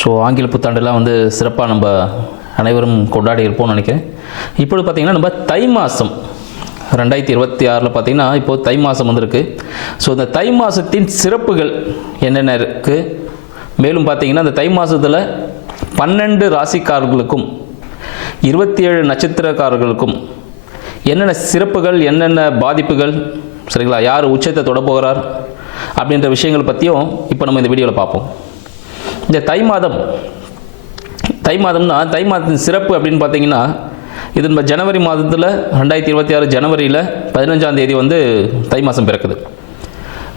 So ஆங்கில புத்தாண்டுலாம் வந்து சிறப்பாக நம்ம அனைவரும் கொண்டாடி இருப்போம்னு நினைக்கிறேன். இப்பொழுது பார்த்திங்கன்னா நம்ம தை மாதம் 2026 பார்த்திங்கன்னா இப்போது தை மாதம் வந்திருக்கு. ஸோ இந்த தை மாதத்தின் சிறப்புகள் என்னென்ன இருக்குது, மேலும் பார்த்திங்கன்னா இந்த தை மாதத்தில் 12 ராசிக்காரர்களுக்கும் 27 நட்சத்திரக்காரர்களுக்கும் என்னென்ன சிறப்புகள், என்னென்ன பாதிப்புகள், சரிங்களா, யார் உச்சத்தை தொட போகிறார் அப்படின்ற விஷயங்கள் பற்றியும் இப்போ நம்ம இந்த வீடியோவில் பார்ப்போம். இந்த தை மாதம்னா தை மாதத்தின் சிறப்பு அப்படின்னு பார்த்தீங்கன்னா, இது நம்ம ஜனவரி மாதத்தில் 2026 ஜனவரியில் 15ஆம் தேதி வந்து தை மாதம் பிறக்குது.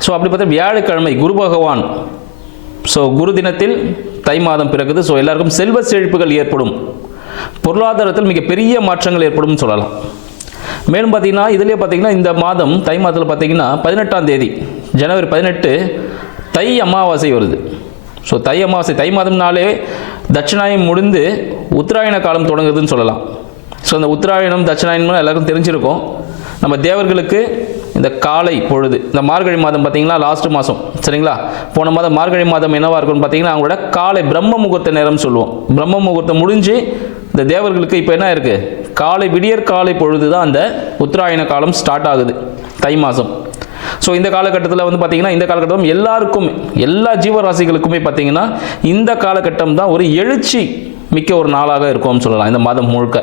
ஸோ அப்படி பார்த்தா வியாழக்கிழமை குரு பகவான், ஸோ குரு தினத்தில் தை மாதம் பிறக்குது. ஸோ எல்லாருக்கும் செல்வ செழிப்புகள் ஏற்படும், பொருளாதாரத்தில் மிகப்பெரிய மாற்றங்கள் ஏற்படும் சொல்லலாம். மேலும் பார்த்தீங்கன்னா இதுலேயே பார்த்தீங்கன்னா இந்த மாதம் தை மாதத்தில் பார்த்தீங்கன்னா 18ஆம் தேதி ஜனவரி 18 தை அமாவாசை வருது. ஸோ தை அமாவாசை, தை மாதம்னாலே தட்சிணாயனம் முடிந்து உத்தராயண காலம் தொடங்குதுன்னு சொல்லலாம். ஸோ அந்த உத்தராயணம் தட்சிணாயனம் எல்லாருக்கும் தெரிஞ்சிருக்கும். நம்ம தேவர்களுக்கு இந்த காலை பொழுது, இந்த மார்கழி மாதம் பார்த்தீங்கன்னா லாஸ்ட் மாதம், சரிங்களா, போன மாதம் மார்கழி மாதம் என்னவாக இருக்கும்னு பார்த்தீங்கன்னா அவங்களோட காலை பிரம்ம முகூர்த்த நேரம் சொல்லுவோம். பிரம்ம முகூர்த்தம் முடிஞ்சு இந்த தேவர்களுக்கு இப்போ என்ன இருக்குது, காலை விடியற் காலை பொழுது தான் அந்த உத்தராயண காலம் ஸ்டார்ட் ஆகுது தை மாதம். ஸோ இந்த காலகட்டத்தில் வந்து பார்த்திங்கன்னா இந்த காலகட்டம் எல்லாருக்குமே, எல்லா ஜீவராசிகளுக்குமே பார்த்திங்கன்னா இந்த காலகட்டம் தான் ஒரு எழுச்சி மிக்க ஒரு நாளாக இருக்கும்னு சொல்லலாம் இந்த மாதம் முழுக்க.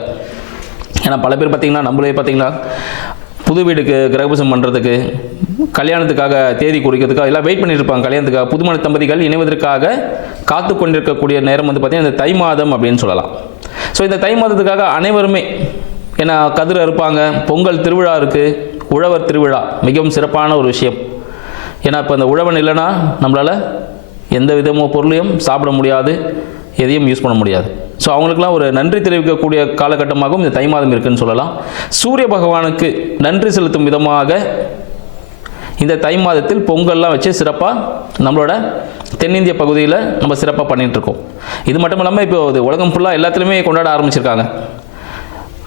ஏன்னா பல பேர் பார்த்திங்கன்னா நம்மளே பார்த்திங்கன்னா புது வீடுக்கு கிரகபிரவேசம் பண்ணுறதுக்கு, கல்யாணத்துக்காக தேதி குறிக்கிறதுக்காக எல்லாம் வெயிட் பண்ணிட்டு இருப்பாங்க. கல்யாணத்துக்காக புதுமண தம்பதிகள் இணைவதற்காக காத்து கொண்டிருக்கக்கூடிய நேரம் வந்து பார்த்திங்கன்னா இந்த தை மாதம் அப்படின்னு சொல்லலாம். ஸோ இந்த தை மாதத்துக்காக அனைவருமே ஏன்னா கதிர் அறுப்பாங்க, பொங்கல் திருவிழா இருக்குது, உழவர் திருவிழா மிகவும் சிறப்பான ஒரு விஷயம். ஏன்னா இப்போ இந்த உழவன் இல்லைன்னா நம்மளால் எந்த விதமோ பொருளையும் சாப்பிட முடியாது, எதையும் யூஸ் பண்ண முடியாது. ஸோ அவங்களுக்குலாம் ஒரு நன்றி தெரிவிக்கக்கூடிய காலகட்டமாகவும் இந்த தை மாதம் இருக்குதுன்னு சொல்லலாம். சூரிய பகவானுக்கு நன்றி செலுத்தும் விதமாக இந்த தை மாதத்தில் பொங்கல்லாம் வச்சு சிறப்பாக நம்மளோட தென்னிந்திய பகுதியில் நம்ம சிறப்பாக பண்ணிகிட்ருக்கோம். இது மட்டும் இல்லாமல் இப்போ உலகம் ஃபுல்லாக எல்லாத்துலேயுமே கொண்டாட ஆரம்பிச்சிருக்காங்க.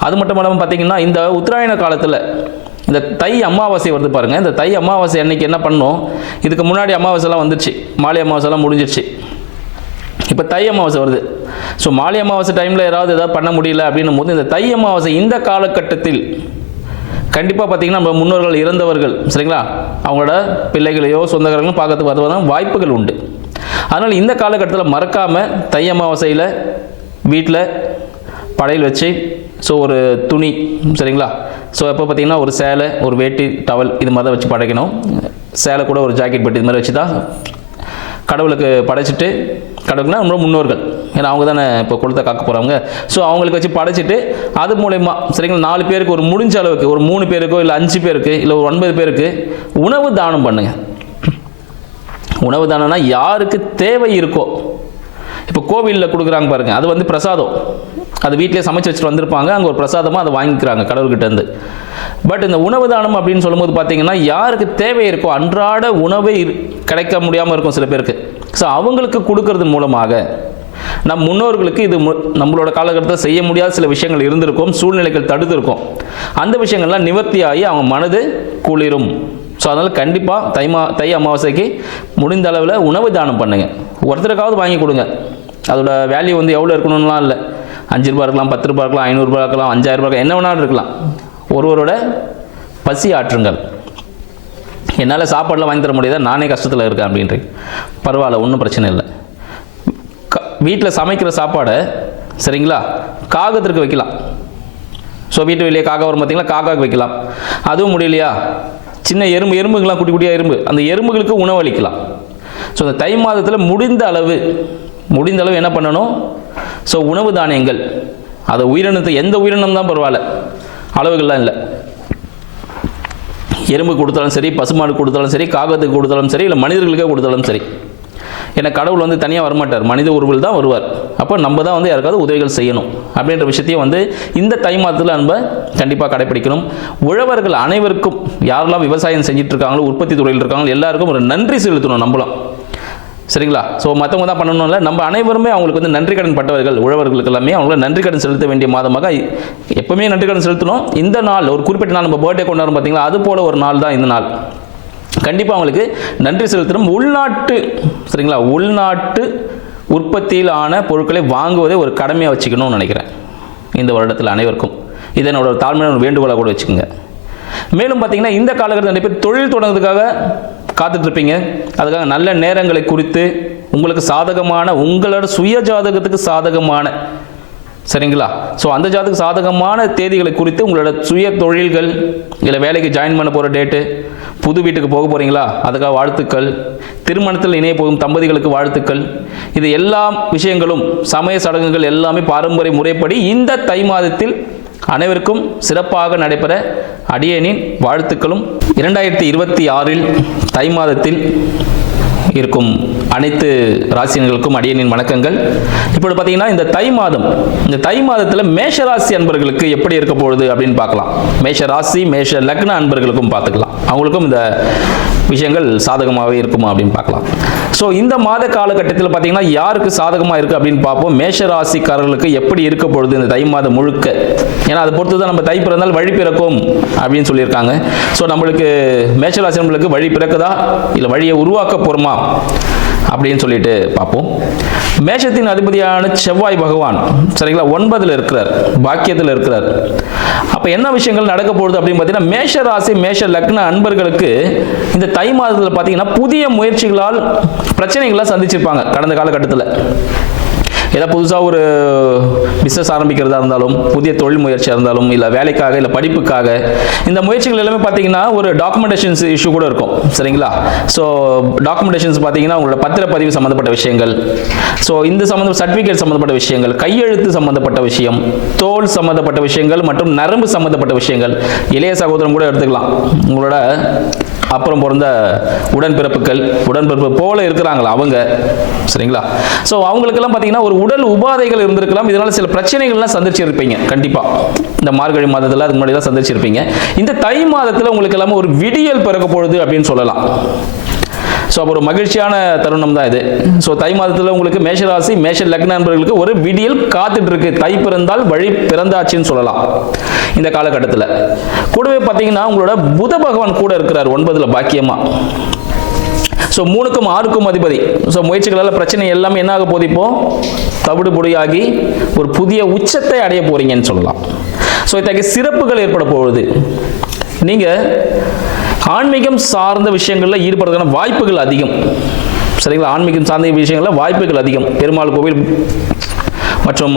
அது மட்டும் இல்லாமல் பார்த்திங்கன்னா இந்த உத்தராயண காலத்தில் இந்த தை அமாவாசை வருது பாருங்கள். இந்த தை அமாவாசை அன்னைக்கு என்ன பண்ணோம், இதுக்கு முன்னாடி அமாவாசைலாம் வந்துடுச்சு, மாலை அமாவாசைலாம் முடிஞ்சிடுச்சு, இப்போ தை அமாவாசை வருது. ஸோ மாலை அமாவாசை டைமில் ஏதாவது பண்ண முடியல அப்படின்னும் போது இந்த தை அமாவாசை இந்த காலகட்டத்தில் கண்டிப்பாக பார்த்திங்கன்னா நம்ம முன்னோர்கள் இறந்தவர்கள், சரிங்களா, அவங்களோட பிள்ளைகளையோ சொந்தக்காரங்களும் பார்க்கறதுக்கு வருவதான வாய்ப்புகள் உண்டு. அதனால் இந்த காலகட்டத்தில் மறக்காமல் தை அமாவாசையில் வீட்டில் படையல் வச்சு, ஸோ ஒரு துணி, சரிங்களா, ஸோ எப்போ பார்த்திங்கன்னா ஒரு சேலை, ஒரு வேட்டி, டவல் இது மாதிரி தான் வச்சு படைக்கணும். சேலை கூட ஒரு ஜாக்கெட் பெட்டி இது மாதிரி வச்சு தான் கடவுளுக்கு படைச்சிட்டு, கடவுளுக்குனா நம்ம முன்னோர்கள், ஏன்னா அவங்க தானே இப்போ கொடுத்த காக்க போகிறவங்க. ஸோ அவங்களுக்கு வச்சு படைச்சிட்டு அது மூலயமா, சரிங்களா, 4 பேருக்கு ஒரு முடிஞ்ச அளவுக்கு ஒரு 3 பேருக்கோ இல்லை 5 பேருக்கு இல்லை ஒரு 9 பேருக்கு உணவு தானம் பண்ணுங்கள். உணவு தானம்னா யாருக்கு தேவை இருக்கோ, இப்போ கோவிலில் கொடுக்குறாங்க பாருங்கள், அது வந்து பிரசாதம், அது வீட்டிலே சமைச்சு வச்சுட்டு வந்திருப்பாங்க, அங்கே ஒரு பிரசாதமாக அதை வாங்கிக்கிறாங்க கடவுள்கிட்டேருந்து. பட் இந்த உணவு தானம் அப்படின்னு சொல்லும்போது பார்த்தீங்கன்னா யாருக்கு தேவை இருக்கோ, அன்றாட உணவே கிடைக்க முடியாமல் இருக்கும் சில பேருக்கு, ஸோ அவங்களுக்கு கொடுக்கறது மூலமாக நம் முன்னோர்களுக்கு இது நம்மளோட காலகட்டத்தில் செய்ய முடியாத சில விஷயங்கள் இருந்திருக்கும், சூழ்நிலைகள் தடுத்திருக்கும், அந்த விஷயங்கள்லாம் நிவர்த்தியாகி அவங்க மனது குளிரும். ஸோ அதனால் கண்டிப்பாக தை அமாவாசைக்கு முடிந்த அளவில் உணவு தானம் பண்ணுங்கள். ஒருத்தருக்காவது வாங்கி கொடுங்க. அதோட வேல்யூ வந்து எவ்வளோ இருக்கணும்லாம் இல்லை, 5 ரூபா இருக்கலாம், 10 ரூபா இருக்கலாம், 500 ரூபா இருக்கலாம், 5000 ரூபா இருக்கலாம், என்ன வேணாலும் இருக்கலாம். ஒருவரோட பசி ஆற்றுங்கள். என்னால் சாப்பாடெலாம் வாங்கி தர முடியாத, நானே கஷ்டத்தில் இருக்கேன் அப்படின்றீங்க, பரவாயில்ல, ஒன்றும் பிரச்சனை இல்லை. வீட்டில் சமைக்கிற சாப்பாடை, சரிங்களா, காகத்திற்கு வைக்கலாம். ஸோ வீட்டு வெளியே காக்கா வரும் பார்த்தீங்களா, காக்காவுக்கு வைக்கலாம். அதுவும் முடியலையா, சின்ன எறும்புகள்லாம் குட்டி குட்டியாக எறும்பு, அந்த எறும்புகளுக்கு உணவளிக்கலாம். ஸோ இந்த தை மாதத்தில் முடிந்த அளவு என்ன பண்ணணும், ஸோ உணவு தானியங்கள், அதை உயிரினத்தை, எந்த உயிரினம் தான் பரவாயில்ல, அளவுகள்லாம் இல்லை, எறும்பு கொடுத்தாலும் சரி, பசுமாடு கொடுத்தாலும் சரி, காகத்துக்கு கொடுத்தாலும் சரி, இல்லை மனிதர்களுக்கே கொடுத்தாலும் சரி. ஏன்னா கடவுள் வந்து தனியாக வரமாட்டார், மனித உருவில் தான் வருவார். அப்போ நம்ம தான் வந்து யாருக்காவது உதவிகள் செய்யணும் அப்படின்ற விஷயத்தையும் வந்து இந்த தை மாதத்தில் நம்ம கண்டிப்பாக கடைப்பிடிக்கணும். உழவர்கள் அனைவருக்கும், யாரெல்லாம் விவசாயம் செஞ்சுட்டு இருக்காங்களோ, உற்பத்தி துறையில் இருக்காங்களோ, எல்லாருக்கும் ஒரு நன்றி செலுத்தணும் நம்மளும், சரிங்களா. ஸோ மற்றவங்க தான் பண்ணணும் இல்லை, நம்ம அனைவருமே அவங்களுக்கு வந்து நன்றி கடன் பட்டவர்கள், உழவர்களுக்கு எல்லாமே அவங்கள நன்றி கடன் செலுத்த வேண்டிய மாதமாக எப்பவுமே நன்றி கடன் செலுத்தணும். இந்த நாள் ஒரு குறிப்பிட்ட நாள், நம்ம பர்த்டே கொண்டாடும் பார்த்தீங்களா, அது போல் ஒரு நாள் தான் இந்த நாள். கண்டிப்பாக அவங்களுக்கு நன்றி செலுத்தணும். உள்நாட்டு, சரிங்களா, உள்நாட்டு உற்பத்தியில் ஆன பொருட்களை வாங்குவதை ஒரு கடமையாக வச்சுக்கணும்னு நினைக்கிறேன் இந்த வருடத்தில் அனைவருக்கும். இதை என்னோட ஒரு தாழ்மையான வேண்டுகோளாக கூட வச்சுக்கோங்க. மேலும் பார்த்தீங்கன்னா இந்த காலகட்டத்தில் நிறைய பேர் தொழில் தொடங்குறதுக்காக காத்துட்ருப்பீங்க. அதுக்காக நல்ல நேரங்களை குறித்து உங்களுக்கு சாதகமான, உங்களோட சுய ஜாதகத்துக்கு சாதகமான, சரிங்களா, ஸோ அந்த ஜாதகத்துக்கு சாதகமான தேதிகளை குறித்து உங்களோட சுய தொழில்கள், இல்லை வேலைக்கு ஜாயின் பண்ண போகிற டேட்டு, புது வீட்டுக்கு போக போகிறீங்களா அதுக்காக வாழ்த்துக்கள், திருமணத்தில் இணைய போகும் தம்பதிகளுக்கு வாழ்த்துக்கள், இது எல்லா விஷயங்களும் சமய சடங்குகள் எல்லாமே பாரம்பரிய முறைப்படி இந்த தை மாதத்தில் அனைவருக்கும் சிறப்பாக நடைபெற அடியேனின் வாழ்த்துக்களும். 2026 தை மாதத்தில் இருக்கும் அனைத்து ராசினர்களுக்கும் அடியேனின் வணக்கங்கள். இப்பொழுது பார்த்தீங்கன்னா இந்த தை மாதத்தில் மேஷ ராசி அன்பர்களுக்கு எப்படி இருக்க போகுது அப்படின்னு பார்க்கலாம். மேஷ ராசி மேஷ லக்ன அன்பர்களுக்கும் பார்த்துக்கலாம், அவங்களுக்கும் இந்த விஷயங்கள் சாதகமாகவே இருக்குமா அப்படின்னு பார்க்கலாம். ஸோ இந்த மாத காலகட்டத்தில் பார்த்தீங்கன்னா யாருக்கு சாதகமாக இருக்குது அப்படின்னு பார்ப்போம். மேஷ ராசிக்காரர்களுக்கு எப்படி இருக்க பொழுது இந்த தை மாதம் முழுக்க, ஏன்னா அதை பொறுத்து தான் நம்ம தை பிறந்தால் வழி பிறக்கும் அப்படின்னு சொல்லியிருக்காங்க. ஸோ நம்மளுக்கு மேஷ ராசி நம்மளுக்கு வழி பிறக்குதா இல்லை வழியை உருவாக்க போகிறோமா அப்படின்னு சொல்லிட்டு பார்ப்போம். மேஷத்தின் அதிபதியான செவ்வாய் பகவான், சரிங்களா, 9ல் இருக்கிறார், பாக்கியத்தில் இருக்கிறார். அப்போ என்ன விஷயங்கள் நடக்க போகுது அப்படின்னு பார்த்தீங்கன்னா, மேஷ ராசி மேஷ லக்ன அன்பர்களுக்கு இந்த தை மாதத்தில் பார்த்தீங்கன்னா புதிய முயற்சிகளால் பிரச்சனைகளை சந்திச்சிருப்பாங்க. கடந்த காலகட்டத்தில் ஏதாவது புதுசாக ஒரு பிஸ்னஸ் ஆரம்பிக்கிறதா இருந்தாலும், புதிய தொழில் முயற்சியாக இருந்தாலும், இல்லை வேலைக்காக இல்லை படிப்புக்காக, இந்த முயற்சிகள் எல்லாமே பார்த்தீங்கன்னா ஒரு டாக்குமெண்டேஷன்ஸ் இஷ்யூ கூட இருக்கும், சரிங்களா. ஸோ டாக்குமெண்டேஷன்ஸ் பார்த்தீங்கன்னா உங்களோட பத்திரப்பதிவு சம்மந்தப்பட்ட விஷயங்கள், ஸோ இந்த சர்டிஃபிகேட் சம்மந்தப்பட்ட விஷயங்கள், கையெழுத்து சம்மந்தப்பட்ட விஷயம், தோல் சம்மந்தப்பட்ட விஷயங்கள் மற்றும் நரம்பு சம்மந்தப்பட்ட விஷயங்கள், இளைய சகோதரம் கூட எடுத்துக்கலாம், உங்களோட அப்புறம் பிறந்த உடன்பிறப்பு போல இருக்கிறாங்களா அவங்க, சரிங்களா. ஸோ அவங்களுக்கெல்லாம் பார்த்தீங்கன்னா ஒரு உடல் உபாதைகள் இருந்திருக்கலாம். இதனால சில பிரச்சனைகள்லாம் சந்திச்சிருப்பீங்க கண்டிப்பாக. இந்த மார்கழி மாதத்தில் அதுக்கு முன்னாடி தான் சந்திச்சிருப்பீங்க. இந்த தை மாதத்தில் உங்களுக்கு எல்லாமே ஒரு விடியல் பிறக்க போகுது அப்படின்னு சொல்லலாம். ஸோ அப்போ ஒரு மகிழ்ச்சியான தருணம் தான் இது. ஸோ தை மாதத்தில் உங்களுக்கு மேஷராசி மேஷ லக்ன நண்பர்களுக்கு ஒரு விடியல் காத்துட்டு இருக்கு. தை பிறந்தால் வழி பிறந்தாச்சுன்னு சொல்லலாம் இந்த காலகட்டத்தில். கூடவே பார்த்தீங்கன்னா உங்களோட புத பகவான் கூட இருக்கிறார் 9ல் பாக்கியமா. ஸோ 3க்கும் 6க்கும் அதிபதி. ஸோ முயற்சிகளால் பிரச்சனை எல்லாமே என்ன ஆக போகுது, இப்போ தவிடு பொடியாகி ஒரு புதிய உச்சத்தை அடைய போறீங்கன்னு சொல்லலாம். ஸோ இத்தகைய சிறப்புகள் ஏற்பட போகுது. நீங்கள் ஆன்மீகம் சார்ந்த விஷயங்களில் ஈடுபடுறதுக்கான வாய்ப்புகள் அதிகம், சரிங்களா. ஆன்மீகம் சார்ந்த விஷயங்களில் வாய்ப்புகள் அதிகம். பெருமாள் கோவில் மற்றும்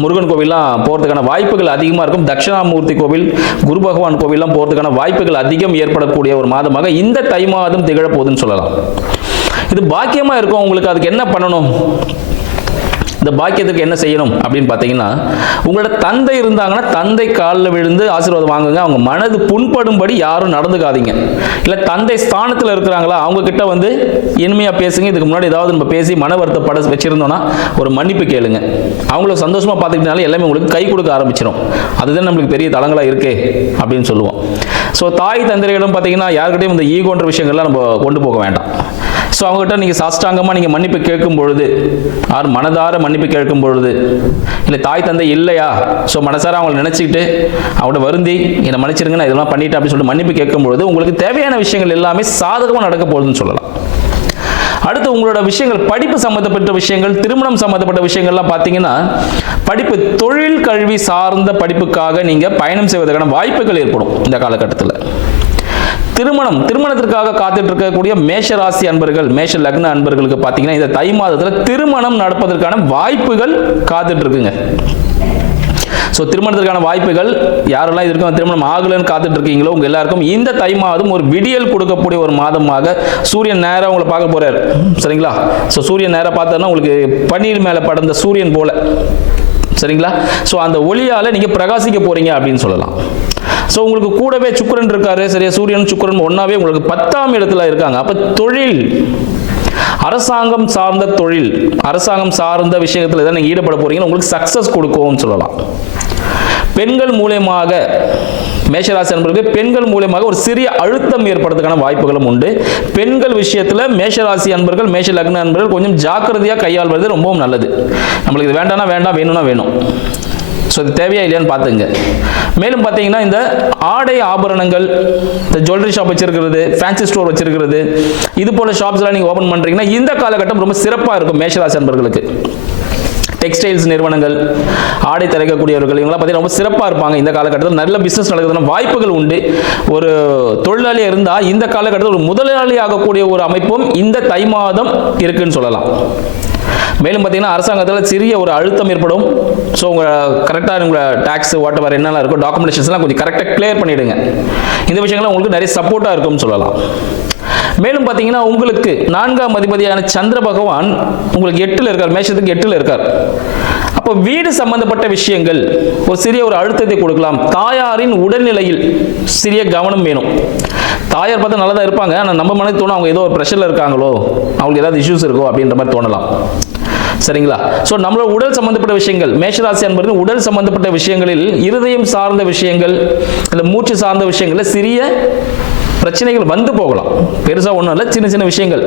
முருகன் கோவில்லாம் போகிறதுக்கான வாய்ப்புகள் அதிகமாக இருக்கும். தட்சிணாமூர்த்தி கோவில், குரு பகவான் கோவில்லாம் போகிறதுக்கான வாய்ப்புகள் அதிகம் ஏற்படக்கூடிய ஒரு மாதமாக இந்த தை மாதம் திகழப்போகுதுன்னு சொல்லலாம். இது பாக்கியமாக இருக்கும் உங்களுக்கு. அதுக்கு என்ன பண்ணணும், இந்த பாக்கியத்துக்கு என்ன செய்யணும் அப்படின்னு பார்த்தீங்கன்னா, உங்களோட தந்தை இருந்தாங்கன்னா தந்தை காலில் விழுந்து ஆசீர்வாதம் வாங்குங்க. அவங்க மனது புண்படும்படி யாரும் நடந்துக்காதீங்க. இல்லை தந்தை ஸ்தானத்தில் இருக்கிறாங்களா அவங்க கிட்ட வந்து இனிமையாக பேசுங்க. இதுக்கு முன்னாடி ஏதாவது நம்ம பேசி மன வருத்தப்பட வச்சிருந்தோம்னா ஒரு மன்னிப்பு கேளுங்க. அவங்கள சந்தோஷமாக பார்த்துக்கிட்டனால எல்லாமே உங்களுக்கு கை கொடுக்க ஆரம்பிச்சிடும். அதுதான் நம்மளுக்கு பெரிய தளங்களாக இருக்கே அப்படின்னு சொல்லுவோம். ஸோ தாய் தந்தையிடம் பார்த்தீங்கன்னா யாருக்கிட்டையும் இந்த ஈகோன்ற விஷயங்கள்லாம் நம்ம கொண்டு போக வேண்டாம். ஸோ அவங்ககிட்ட நீங்கள் சாஷ்டாங்கமாக நீங்கள் மன்னிப்பு கேட்கும் பொழுது, மனதார மன்னிப்பு கேட்கும் பொழுது, இல்லை தாய் தந்தை இல்லையா, ஸோ மனசார அவங்களை நினச்சிக்கிட்டு அவங்கள்ட்ட வருந்தி என்னை மன்னிச்சிருங்க நான் இதெல்லாம் பண்ணிட்டேன் அப்படின்னு சொல்லிட்டு மன்னிப்பு கேட்கும் பொழுது உங்களுக்கு தேவையான விஷயங்கள் எல்லாமே சாதகமாக நடக்க போகுதுன்னு சொல்லலாம். அடுத்து உங்களோட விஷயங்கள், படிப்பு சம்மந்தப்பட்ட விஷயங்கள், திருமணம் சம்மந்தப்பட்ட விஷயங்கள்லாம் பார்த்தீங்கன்னா, படிப்பு தொழில் கல்வி சார்ந்த படிப்புக்காக நீங்கள் பயணம் செய்வதற்கான வாய்ப்புகள் ஏற்படும் இந்த காலகட்டத்தில். திருமணத்திற்காக காத்துட்டு இருக்கக்கூடிய மேஷ ராசி அன்பர்கள், மேஷ லக்ன அன்பர்களுக்கு பார்த்தீங்கன்னா இந்த தை மாதத்தில் திருமணம் நடப்பதற்கான வாய்ப்புகள் காத்துட்டு இருக்குங்க. ஸோ திருமணத்திற்கான வாய்ப்புகள் யாரெல்லாம் இதற்கும் திருமணம் ஆகலன்னு காத்துட்டு இருக்கீங்களோ உங்க எல்லாருக்கும் இந்த தை மாதம் ஒரு விடியல் கொடுக்கக்கூடிய ஒரு மாதமாக சூரியன் நேரம் உங்களை பார்க்க போறாரு, சரிங்களா. ஸோ சூரியன் நேரம் பார்த்தோன்னா உங்களுக்கு பன்னீர் மேலே படர்ந்த சூரியன் போல, சரிங்களா. ஸோ அந்த ஒளியால் நீங்கள் பிரகாசிக்க போறீங்க அப்படின்னு சொல்லலாம். ஸோ உங்களுக்கு கூடவே சுக்கிரன் இருக்காரு, சரியா. சூரியன் சுக்கிரன் ஒன்னாவே உங்களுக்கு 10ஆம் இடத்துல இருக்காங்க. அப்போ தொழில், அரசாங்கம் சார்ந்த தொழில், அரசாங்கம் சார்ந்த விஷயத்தில் தான் நீங்கள் ஈடுபட போறீங்கன்னா உங்களுக்கு சக்சஸ் கொடுக்கும்னு சொல்லலாம். பெண்கள் மூலமாக, மேஷராசி அன்பர்களுக்கு பெண்கள் மூலமாக ஒரு சிறிய அழுத்தம் ஏற்படுறதுக்கான வாய்ப்புகளும் உண்டு. பெண்கள் விஷயத்தில் மேஷராசி அன்பர்கள், மேஷ லக்ன அன்பர்கள் கொஞ்சம் ஜாக்கிரதையாக கையாள்வது ரொம்பவும் நல்லது. நம்மளுக்கு இது வேண்டாம்னா வேண்டாம், வேணும்னா வேணும். ஸோ ஸோ இது தேவையா இல்லையான்னு பார்த்துங்க. மேலும் பார்த்தீங்கன்னா இந்த ஆடை ஆபரணங்கள், இந்த ஜுவல்லரி ஷாப் வச்சிருக்கிறது, ஃபேன்சி ஸ்டோர் வச்சிருக்கிறது, இது போல ஷாப்ஸ்லாம் நீங்கள் ஓப்பன் பண்ணுறீங்கன்னா இந்த காலகட்டம் ரொம்ப சிறப்பாக இருக்கும் மேஷராசி அன்பர்களுக்கு. டெக்ஸ்டைல்ஸ் நிறுவனங்கள், ஆடை தயாரிக்கக்கூடியவர்கள், இவங்களாம் பார்த்தீங்கன்னா ரொம்ப சிறப்பாக இருப்பாங்க. இந்த காலகட்டத்தில் நல்ல பிஸ்னஸ் நடக்குதுன்னா வாய்ப்புகள் உண்டு. ஒரு தொழிலாளியாக இருந்தால் இந்த காலகட்டத்தில் ஒரு முதலாளி ஆகக்கூடிய ஒரு அமைப்பும் இந்த தை மாதம் இருக்குன்னு சொல்லலாம். மேலும் பார்த்தீங்கன்னா அரசாங்கத்தில் சிறிய ஒரு அழுத்தம் ஏற்படும். ஸோ உங்கள் கரெக்டாக உங்கள் டேக்ஸ் வாட் எவர் என்னெல்லாம் இருக்கோ டாக்குமெண்டேஷன்ஸ்லாம் கொஞ்சம் கரெக்டாக கிளியர் பண்ணிவிடுங்க. இந்த விஷயங்கள்லாம் உங்களுக்கு நிறைய சப்போர்ட்டாக இருக்கும்னு சொல்லலாம். மேலும் பார்த்தீங்கன்னா உங்களுக்கு 4ஆம் அதிபதியான சந்திர பகவான் உங்களுக்கு 8ல் இருக்கார், மேஷத்துக்கு 8ல் இருக்கார். அப்போ வீடு சம்பந்தப்பட்ட விஷயங்கள் ஒரு சிறிய ஒரு அழுத்தத்தை கொடுக்கலாம். தாயாரின் உடல்நிலையில் சிறிய கவனம் வேணும். தாயார் பார்த்தா நல்லா தான் இருப்பாங்க, ஆனால் நம்ம மனது தோணும் அவங்க ஏதோ ஒரு ப்ரெஷரில் இருக்காங்களோ, அவங்களுக்கு ஏதாவது இஷ்யூஸ் இருக்கோ அப்படின்ற மாதிரி தோணலாம். சரிங்களா? ஸோ நம்மளோட உடல் சம்பந்தப்பட்ட விஷயங்கள், மேஷராசி என்பது உடல் சம்பந்தப்பட்ட விஷயங்களில் இருதயம் சார்ந்த விஷயங்கள், இல்லை மூச்சு சார்ந்த விஷயங்களில் சிறிய பிரச்சனைகள் வந்து போகலாம். பெருசாக ஒன்றும் இல்லை, சின்ன சின்ன விஷயங்கள்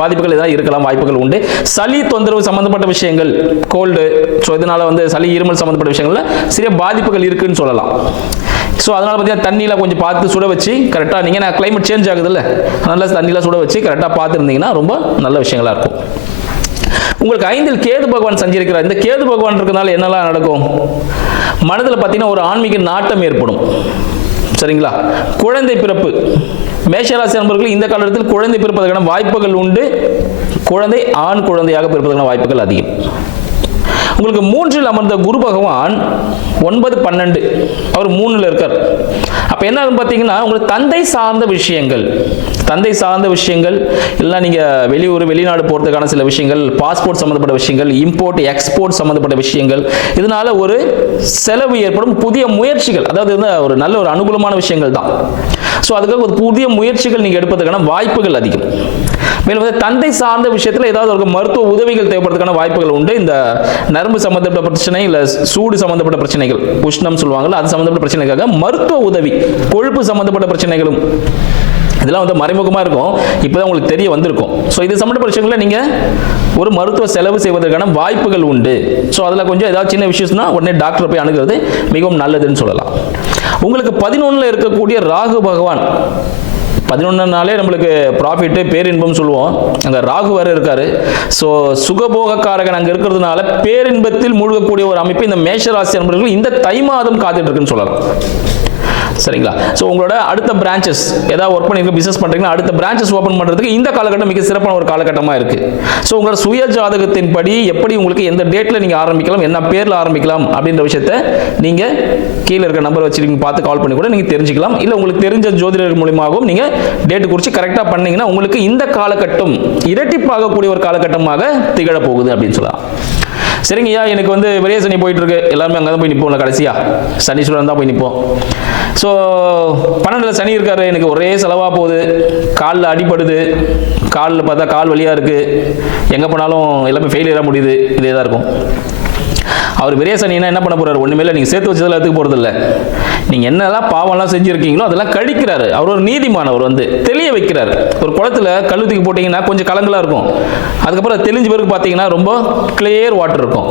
பாதிப்புகள் ஏதாவது இருக்கலாம், வாய்ப்புகள் உண்டு. சளி தொந்தரவு சம்பந்தப்பட்ட விஷயங்கள், கோல்டு, ஸோ இதனால் வந்து சளி இருமல் சம்பந்தப்பட்ட விஷயங்களில் சிறிய பாதிப்புகள் இருக்குன்னு சொல்லலாம். ஸோ அதனால் பார்த்தீங்கன்னா தண்ணியில் கொஞ்சம் பார்த்து சுட வச்சு கரெக்டாக நீங்கள், நான் கிளைமேட் சேஞ்ச் ஆகுதுல்ல, அதனால் தண்ணியில் சுட வச்சு கரெக்டாக பார்த்துருந்தீங்கன்னா ரொம்ப நல்ல விஷயங்களாக இருக்கும். உங்களுக்கு 5ல் கேது பகவான் சஞ்சரிக்கிறார். இந்த கேது பகவான் இருக்கிறதுனால என்னெல்லாம் நடக்கும்? மனதில் பார்த்தீங்கன்னா ஒரு ஆன்மீக நாட்டம் ஏற்படும். சரிங்களா? குழந்தை பிறப்பு, மேஷராசி நண்பர்கள் இந்த காலத்தில் குழந்தை பிறப்பதற்கான வாய்ப்புகள் உண்டு. குழந்தை ஆண் குழந்தையாக பிறப்பதற்கான வாய்ப்புகள் அதிகம். உங்களுக்கு 3ல் அமர்ந்த குரு பகவான் 9, 12 அவர் 3ல் இருக்கார். அப்போ என்ன பார்த்தீங்கன்னா உங்களுக்கு தந்தை சார்ந்த விஷயங்கள், தந்தை சார்ந்த விஷயங்கள் எல்லாம் நீங்கள் வெளியூர் வெளிநாடு போகிறதுக்கான சில விஷயங்கள், பாஸ்போர்ட் சம்மந்தப்பட்ட விஷயங்கள், இம்போர்ட் எக்ஸ்போர்ட் சம்மந்தப்பட்ட விஷயங்கள், இதனால ஒரு செலவு ஏற்படும். புதிய முயற்சிகள், அதாவது ஒரு நல்ல ஒரு அனுகூலமான விஷயங்கள் தான். ஸோ அதுக்காக ஒரு புதிய முயற்சிகள் நீங்கள் எடுப்பதற்கான வாய்ப்புகள் அதிகம். மேலும் தந்தை சார்ந்த விஷயத்தில் ஏதாவது ஒரு மருத்துவ உதவிகள் தேவைப்படுறதுக்கான வாய்ப்புகள் உண்டு. இந்த நரம்பு சம்பந்தப்பட்ட பிரச்சனை, இல்லை சூடு சம்பந்தப்பட்ட பிரச்சனைகள், உஷ்ணம் சொல்லுவாங்கல்ல, அது சம்பந்தப்பட்ட பிரச்சனைக்காக மருத்துவ உதவி, கொழுப்பு சம்பந்தப்பட்ட பிரச்சனைகளும் இதெல்லாம் வந்து மறைமுகமாக இருக்கும், இப்போதான் உங்களுக்கு தெரிய வந்திருக்கும். ஸோ இது சம்பந்தப்பட்ட விஷயங்களில் நீங்கள் ஒரு மருத்துவ செலவு செய்வதற்கான வாய்ப்புகள் உண்டு. ஸோ அதில் கொஞ்சம் ஏதாவது சின்ன விஷயம்னா உடனே டாக்டரை போய் அணுகிறது மிகவும் நல்லதுன்னு சொல்லலாம். உங்களுக்கு 11ல் இருக்கக்கூடிய ராகு பகவான், 11 நம்மளுக்கு ப்ராஃபிட்டு பேரின்பம் சொல்லுவோம். அங்கே ராகு வேறு இருக்காரு. ஸோ சுகபோகக்காரகன் அங்கே இருக்கிறதுனால பேரின்பத்தில் மூழ்கக்கூடிய ஒரு அமைப்பு இந்த மேஷராசி நண்பர்கள் இந்த தை மாதம் காத்துட்டு இருக்குன்னு சொல்லலாம். சரிங்களா? ஸோ உங்களோட அடுத்த பிரான்ச்சஸ் ஏதாவது ஒர்க் பண்ணி பிசினஸ் பண்ணுறீங்கன்னா அடுத்த பிரான்ச்சஸ் ஓப்பன் பண்ணுறதுக்கு இந்த காலகட்டம் மிக சிறப்பான ஒரு காலகட்டமாக இருக்குது. ஸோ உங்களோட சுய ஜாதகத்தின் படி எப்படி உங்களுக்கு எந்த டேட்டில் நீங்கள் ஆரம்பிக்கலாம், என்ன பேரில் ஆரம்பிக்கலாம் அப்படின்ற விஷயத்தை நீங்கள் கீழே இருக்க நம்பர் வச்சு நீங்கள் பார்த்து கால் பண்ணி கூட நீங்கள் தெரிஞ்சுக்கலாம். இல்லை உங்களுக்கு தெரிஞ்ச ஜோதிடர்கள் மூலியமாகவும் நீங்கள் டேட்டு குறித்து கரெக்டாக பண்ணீங்கன்னா உங்களுக்கு இந்த காலகட்டம் இரட்டிப்பாகக்கூடிய ஒரு காலகட்டமாக திகழ போகுது அப்படின்னு சொல்லலாம். சரிங்கய்யா, எனக்கு வந்து விரைய சனி போயிட்டு இருக்கு, எல்லாருமே அங்கே தான் போய் நிற்போம்ல, கடைசியா சனீஸ்வரன் தான் போய் நிற்போம். ஸோ 12ல் சனி இருக்காரு, எனக்கு ஒரே செலவாக போகுது, காலில் அடிப்படுது, காலில் பார்த்தா கால் வலியாக இருக்குது, எங்கே போனாலும் எல்லாமே ஃபெயிலியராக முடியுது, இதே தான் இருக்கும். அவர் விரைய சனினா என்ன பண்ண போறாரு? ஒண்ணுமே நீங்கள் சேர்த்து வச்சதெல்லாம் எடுத்துக்க போறது இல்லை. நீங்கள் என்னெல்லாம் பாவம்லாம் செஞ்சுருக்கீங்களோ அதெல்லாம் கழிக்கிறாரு. அவர் ஒரு நீதிமானவர், வந்து தெளிய வைக்கிறார். ஒரு குளத்தில் கழுத்துக்கு போட்டிங்கன்னா கொஞ்சம் கலங்களாக இருக்கும், அதுக்கப்புறம் தெளிஞ்ச பிறகு பார்த்தீங்கன்னா ரொம்ப கிளியர் வாட்டர் இருக்கும்.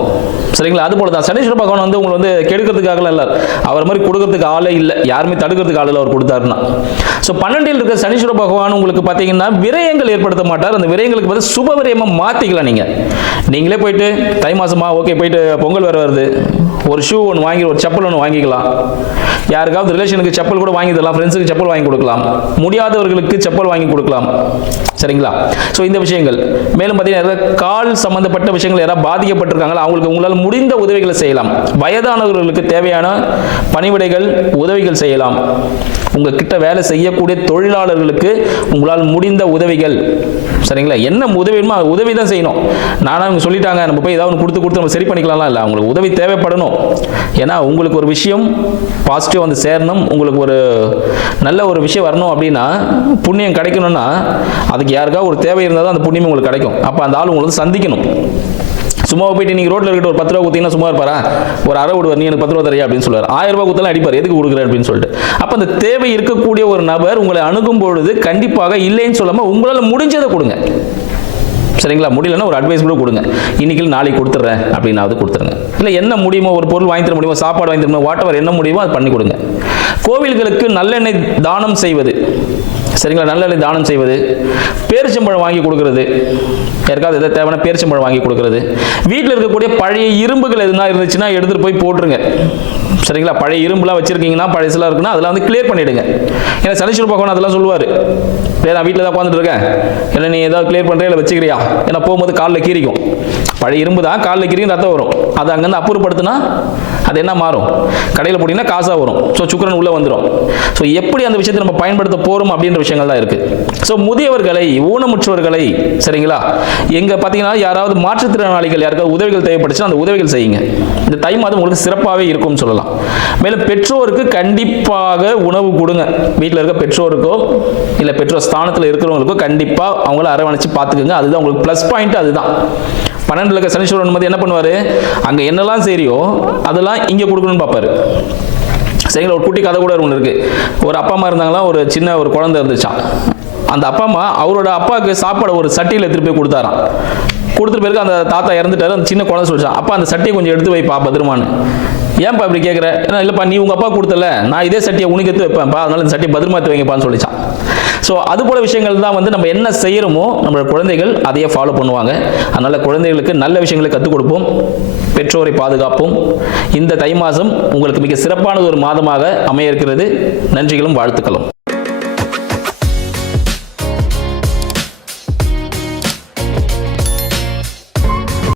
சரிங்களா? அது போல தான் சனீஸ்வர பகவான் வந்து உங்களை வந்து கெடுக்கிறதுக்காகலாம் இல்லை, அவர் மாதிரி கொடுக்கறதுக்கு ஆளே இல்லை, யாருமே தடுக்கிறதுக்கு ஆள் இல்லை அவர் கொடுத்தாருன்னா. ஸோ 12ல் இருக்க சனீஸ்வர பகவான் உங்களுக்கு பார்த்தீங்கன்னா விரயங்கள் ஏற்படுத்த மாட்டார். அந்த விரயங்களுக்கு வந்து சுப விரயமாக மாற்றிக்கலாம். நீங்களே போயிட்டு தை மாசமா ஓகே போயிட்டு பொங்கல் வேறு வருது, ஒரு ஷூ ஒன்று வாங்கி, ஒரு செப்பல் ஒன்று வாங்கிக்கலாம், யாருக்காவது ரிலேஷனுக்கு செப்பல் கூட வாங்கி தரலாம், ஃப்ரெண்ட்ஸுக்கு செப்பல் வாங்கி கொடுக்கலாம், முடியாதவர்களுக்கு செப்பல் வாங்கி கொடுக்கலாம். சரிங்களா? ஸோ இந்த விஷயங்கள். மேலும் பார்த்தீங்கன்னா கால் சம்பந்தப்பட்ட விஷயங்கள் யாராவது பாதிக்கப்பட்டிருக்காங்களா அவங்களுக்கு உங்களால் முடிந்த உதவிகளை செய்யலாம். வயதானவர்களுக்கு தேவையான பணிவிடைகள் உதவிகள் செய்யலாம். உங்ககிட்ட வேலை செய்யக்கூடிய தொழிலாளர்களுக்கு உங்களால் முடிந்த உதவிகள். சரிங்களா? என்ன உதவியுமோ உதவி தான் செய்யணும். நானும் அவங்க சொல்லிட்டாங்க நம்ம போய் ஏதாவது கொடுத்து நம்ம சரி பண்ணிக்கலாம்லாம் இல்லை, அவங்களுக்கு உதவி தேவைப்படணும். ஏன்னா உங்களுக்கு ஒரு விஷயம் பாசிட்டிவ் வந்து சேரணும், உங்களுக்கு ஒரு நல்ல ஒரு விஷயம் வரணும் அப்படின்னா, புண்ணியம் கிடைக்கணும்னா அதுக்கு யாருக்காவது ஒரு தேவை இருந்தால் தான் அந்த புண்ணியம் உங்களுக்கு கிடைக்கும். அப்போ அந்த ஆள் உங்களுக்கு சந்திக்கணும். சும்மா போயிட்டு நீங்கள் ரோட்டில் இருக்கிட்ட ஒரு 10 ரூபா கொடுத்தீங்கன்னா சும்மா இருப்பாரா? ஒரு அரை விடுவார், நீ எனக்கு 10 ரூபா தரையா அப்படின்னு சொல்லுவார். 1000 ரூபா கொடுத்தாலும் அடிப்பார், எதுக்கு கொடுக்குறேன் அப்படின்னு சொல்லிட்டு. அப்போ அந்த தேவை இருக்கக்கூடிய ஒரு நபர் உங்களை அணுகும் பொழுது கண்டிப்பாக இல்லைன்னு சொல்லாமல் உங்களால் முடிஞ்சதை கொடுங்க. சரிங்களா? முடியலன்னா ஒரு அட்வைஸ் கூட கொடுங்க, இன்னைக்கு நாளைக்கு கொடுத்துட்றேன் அப்படின்னாவது கொடுத்துருங்க. இல்லை என்ன முடியுமோ, ஒரு பொருள் வாங்கி தர முடியுமோ, சாப்பாடு வாங்கி தர முடியுமோ, வாட் எவர் என்ன முடியுமோ அது பண்ணி கொடுங்க. கோவில்களுக்கு நல்லெண்ணெய் தானம் செய்வது, சரிங்களா? நல்லெண்ணெய் தானம் செய்வது, பேரிச்சம்பழம் வாங்கி கொடுக்கறது, யாருக்காவது எதாவது தேவையான பேரிச்சம்பழம் வாங்கி கொடுக்கறது. வீட்டில் இருக்கக்கூடிய பழைய இரும்புகள் எதுனா இருந்துச்சுன்னா எடுத்துகிட்டு போய் போட்டுருங்க, சரிங்களா? பழைய இரும்புலாம் வச்சிருக்கீங்கன்னா, பழசுலாம் இருக்குன்னா அதெல்லாம் வந்து கிளியர் பண்ணிவிடுங்க. ஏன்னா சனீஸ்வர பகவான் அதெல்லாம் சொல்லுவார், நான் வீட்டில் தான் உட்காந்துட்டு இருக்கேன், இல்லை நீ ஏதாவது கிளியர் பண்ணுறியா இல்லை வச்சுக்கிறியா, ஏன்னா போகும்போது காலில் கீரிக்கும், பழைய இரும்பு தான் காலில் கீரிக்கும், ரத்தம் வரும், அது அங்கேருந்து அப்புறப்படுத்தினா அது என்ன மாறும், கடையில் போட்டிங்கன்னா காசாக வரும். ஸோ சுக்கிரன் உள்ளே வந்துடும். ஸோ எப்படி அந்த விஷயத்தை நம்ம பயன்படுத்த போகிறோம் அப்படின்ற விஷயங்கள் தான் இருக்குது. ஸோ முதியவர்களை, ஊனமுற்றவர்களை, சரிங்களா, எங்கே பார்த்தீங்கன்னா யாராவது மாற்றுத்திறனாளிகள் யாருக்காவது உதவிகள் தேவைப்பட்டுச்சுன்னா அந்த உதவிகள் செய்யுங்க. இந்த தை மாதம் உங்களுக்கு சிறப்பாகவே இருக்கும்னு சொல்லலாம். மேலும் பெற்றோருக்கு கண்டிப்பாக உணவு கொடுங்க. வீட்டில் இருக்க பெற்றோருக்கோ இல்லை பெற்றோர் ஸ்தானத்தில் இருக்கிறவங்களுக்கோ கண்டிப்பாக அவங்கள அரவணைச்சு பார்த்துக்குங்க. அதுதான் உங்களுக்கு ப்ளஸ் பாயிண்ட். அதுதான் 12 இருக்க சனீஸ்வரன் வந்து என்ன பண்ணுவார், அங்கே என்னெல்லாம் சரியோ அதெல்லாம் இங்கே கொடுக்கணும்னு பார்ப்பாரு. சரிங்களா? ஒரு குட்டி கதை கூட ஒன்று இருக்கு. ஒரு அப்பா அம்மா இருந்தாங்களா, ஒரு சின்ன ஒரு குழந்தை இருந்துச்சான். அந்த அப்பா அம்மா அவரோட அப்பாவுக்கு சாப்பாடு ஒரு சட்டியில் எடுத்துகிட்டு போய் கொடுத்தாராம். கொடுத்துட்டு போயிருக்கு, அந்த தாத்தா இறந்துட்டாரு. அந்த சின்ன குழந்தை சொல்லிச்சான், அப்பா அந்த சட்டியை கொஞ்சம் எடுத்து வைப்பா பத்திரமானு. ஏன்ப்பா இப்படி கேட்குற? ஏன்னா இல்லைப்பா, நீ உங்கள் அப்பா கொடுத்தல, நான் இதே சட்டியை உனக்கு எடுத்து வைப்பேன்ப்பா, அதனால இந்த சட்டியை பத்திரமா எடுத்து வைங்கப்பான்னு சொல்லிச்சான். ஸோ அது போல விஷயங்கள் தான் வந்து நம்ம என்ன செய்கிறோமோ நம்மளோட குழந்தைகள் அதையே ஃபாலோ பண்ணுவாங்க. அதனால் குழந்தைகளுக்கு நல்ல விஷயங்களை கற்றுக் கொடுப்போம், பெற்றோரை பாதுகாப்போம். இந்த தை மாதம் உங்களுக்கு மிக சிறப்பானது ஒரு மாதமாக அமைய இருக்கிறது. நன்றிகளும் வாழ்த்துக்களும்.